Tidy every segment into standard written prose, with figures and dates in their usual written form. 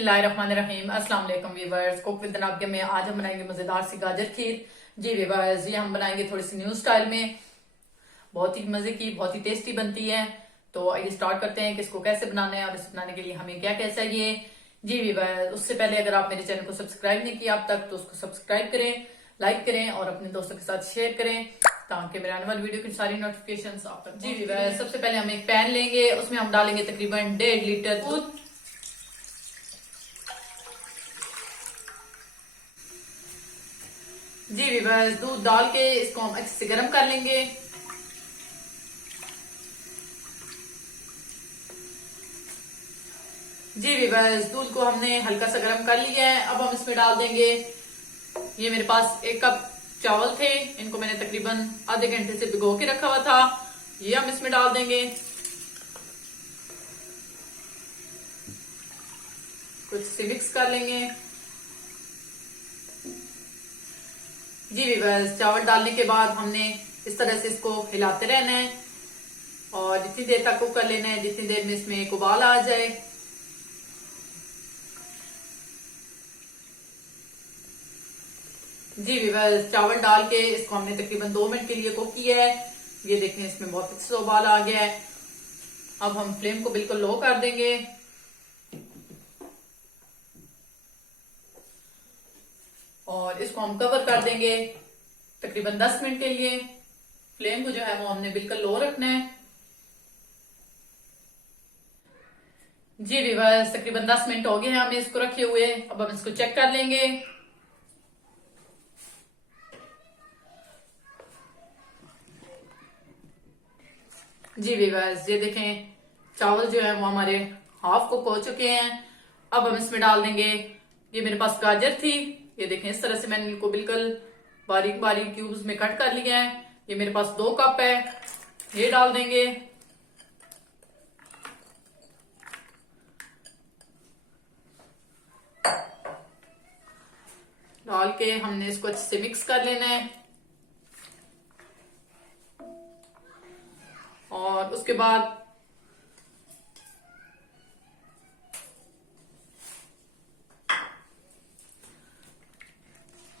बिस्मिल्लाहिर्रहमानिर्रहीम। अस्सलाम वालेकुम वीवर्स। कुक विद नब्य में आज हम बनाएंगे मजेदार सी गाजर खीर। जी वीवर्स, ये हम बनाएंगे थोड़ी सी न्यू स्टाइल में, बहुत ही मजे की, बहुत ही टेस्टी बनती है। तो आइए स्टार्ट करते हैं कि इसको कैसे बनाना है और इसे बनाने के लिए हमें क्या क्या चाहिए। जी वीवर्स, उससे पहले अगर आप मेरे चैनल को सब्सक्राइब नहीं किया अब तक तो उसको सब्सक्राइब करें, लाइक करें और अपने दोस्तों के साथ शेयर करें ताकि मेरे आने वाली वीडियो की सारी नोटिफिकेशंस आप तक। जी वीवर्स, सबसे पहले हम एक पैन लेंगे, उसमें हम डालेंगे तकरीबन 1.5 लीटर दूध। जी वीवर्स, दूध डाल के इसको हम अच्छे से गर्म कर लेंगे। जी वीवर्स, दूध को हमने हल्का सा गर्म कर लिया है। अब हम इसमें डाल देंगे, ये मेरे पास 1 कप चावल थे, इनको मैंने तकरीबन आधे घंटे से भिगो के रखा हुआ था। ये हम इसमें डाल देंगे, कुछ से मिक्स कर लेंगे। जी वीवर्स, चावल डालने के बाद हमने इस तरह से इसको हिलाते रहना है और जितनी देर तक कुक कर लेना है, जितनी देर में इसमें एक उबाल आ जाए। जी वीवर्स, चावल डाल के इसको हमने तकरीबन 2 मिनट के लिए कुक किया है। ये देखें, इसमें बहुत अच्छा उबाल आ गया है। अब हम फ्लेम को बिल्कुल लो कर देंगे और इसको हम कवर कर देंगे तकरीबन 10 मिनट के लिए। फ्लेम को जो है वो हमने बिल्कुल लो रखना है। जी वीवर्स, तकरीबन 10 मिनट हो गए हैं हमें इसको रखे हुए। अब हम इसको चेक कर लेंगे। जी वीवर्स, ये देखें, चावल जो है वो हमारे हाफ कुक हो चुके हैं। अब हम इसमें डाल देंगे, ये मेरे पास गाजर थी, ये देखें इस तरह से मैंने इनको बिल्कुल बारीक बारीक क्यूब्स में कट कर लिया है। ये मेरे पास 2 कप है, ये डाल देंगे। डाल के हमने इसको अच्छे से मिक्स कर लेना है और उसके बाद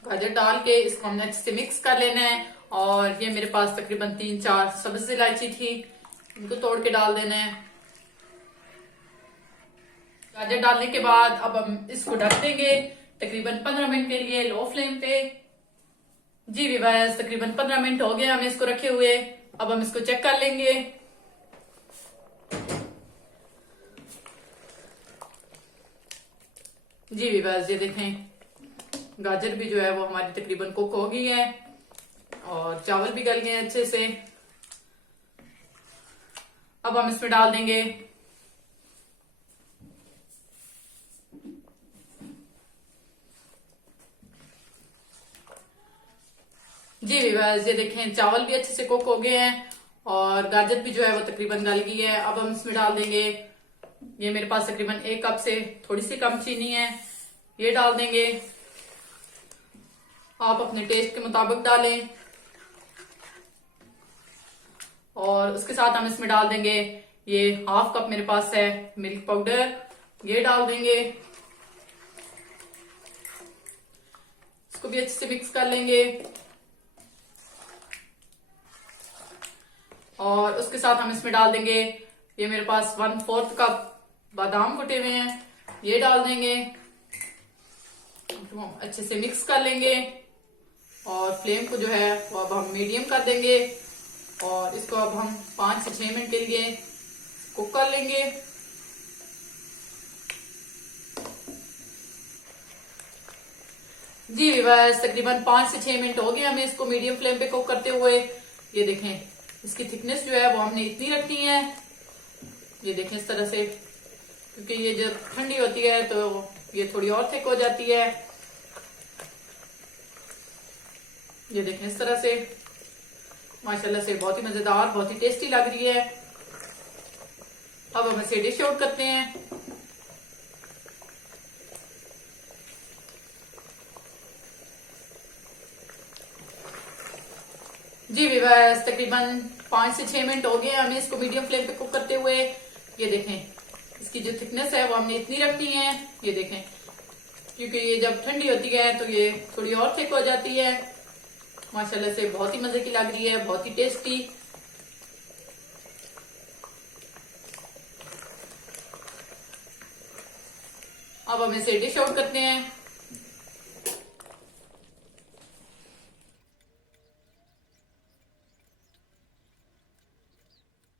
गाजर डाल के इसको हमने अच्छे से मिक्स कर लेना है। और ये मेरे पास तकरीबन 3-4 सब्ज इलायची थी, इनको तोड़ के डाल देना है। गाजर डालने के बाद अब हम इसको ढक देंगे तकरीबन 15 मिनट के लिए लो फ्लेम पे। जी वीवर्स, तकरीबन 15 मिनट हो गए हमें इसको रखे हुए। अब हम इसको चेक कर लेंगे। जी वीवर्स, ये देखें, गाजर भी जो है वो हमारी तकरीबन कुक हो गई है और चावल भी गल गए हैं अच्छे से। अब हम इसमें डाल देंगे जी वीवर्स, ये देखें, चावल भी अच्छे से कुक हो गए हैं और गाजर भी जो है वो तकरीबन गल गई है। अब हम इसमें डाल देंगे, ये मेरे पास तकरीबन 1 कप से थोड़ी सी कम चीनी है, ये डाल देंगे। आप अपने टेस्ट के मुताबिक डालें और उसके साथ हम इसमें डाल देंगे, ये 1/2 कप मेरे पास है मिल्क पाउडर, ये डाल देंगे। इसको भी अच्छे से मिक्स कर लेंगे और उसके साथ हम इसमें डाल देंगे, ये मेरे पास 1/4 कप बादाम कुटे हुए हैं, ये डाल देंगे। तो अच्छे से मिक्स कर लेंगे और फ्लेम को जो है वो अब हम मीडियम कर देंगे और इसको अब हम 5 से 6 मिनट के लिए कुक कर लेंगे। जी वीवर्स, तकरीबन 5 से 6 मिनट हो गए हमें इसको मीडियम फ्लेम पे कुक करते हुए। ये देखें, इसकी थिकनेस जो है वो हमने इतनी रखनी है, ये देखें इस तरह से, क्योंकि ये जब ठंडी होती है तो ये थोड़ी और थिक हो जाती है। ये देखें इस तरह से, माशाल्लाह से बहुत ही मजेदार, बहुत ही टेस्टी लग रही है। अब हम इसे डिश आउट करते हैं। जी वीवर्स, तकरीबन 5 से 6 मिनट हो गए हमें इसको मीडियम फ्लेम पे कुक करते हुए। ये देखें, इसकी जो थिकनेस है वो हमने इतनी रखनी है, ये देखें, क्योंकि ये जब ठंडी होती है तो ये थोड़ी और थिक हो जाती है। माशाल्लाह से बहुत ही मजे की लग रही है, बहुत ही टेस्टी। अब हम इसे डिश आउट करते हैं।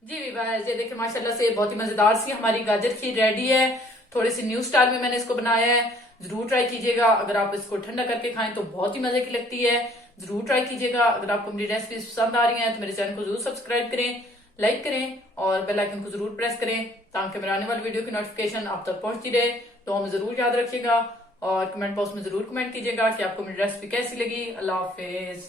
जी वीवर्स, ये देखिए माशाल्लाह से बहुत ही मजेदार सी हमारी गाजर खीर रेडी है। थोड़ी सी न्यू स्टाइल में मैंने इसको बनाया है, जरूर ट्राई कीजिएगा। अगर आप इसको ठंडा करके खाएं तो बहुत ही मजे की लगती है, जरूर ट्राई कीजिएगा। अगर आपको मेरी रेसिपी पसंद आ रही है तो मेरे चैनल को जरूर सब्सक्राइब करें, लाइक करें और बेल आइकन को जरूर प्रेस करें ताकि मेरे आने वाली वीडियो की नोटिफिकेशन आप तक पहुंचती रहे। तो हमें जरूर याद रखिएगा और कमेंट बॉक्स में जरूर कमेंट कीजिएगा कि आपको मेरी रेसिपी कैसी लगी। अल्लाह हाफिज।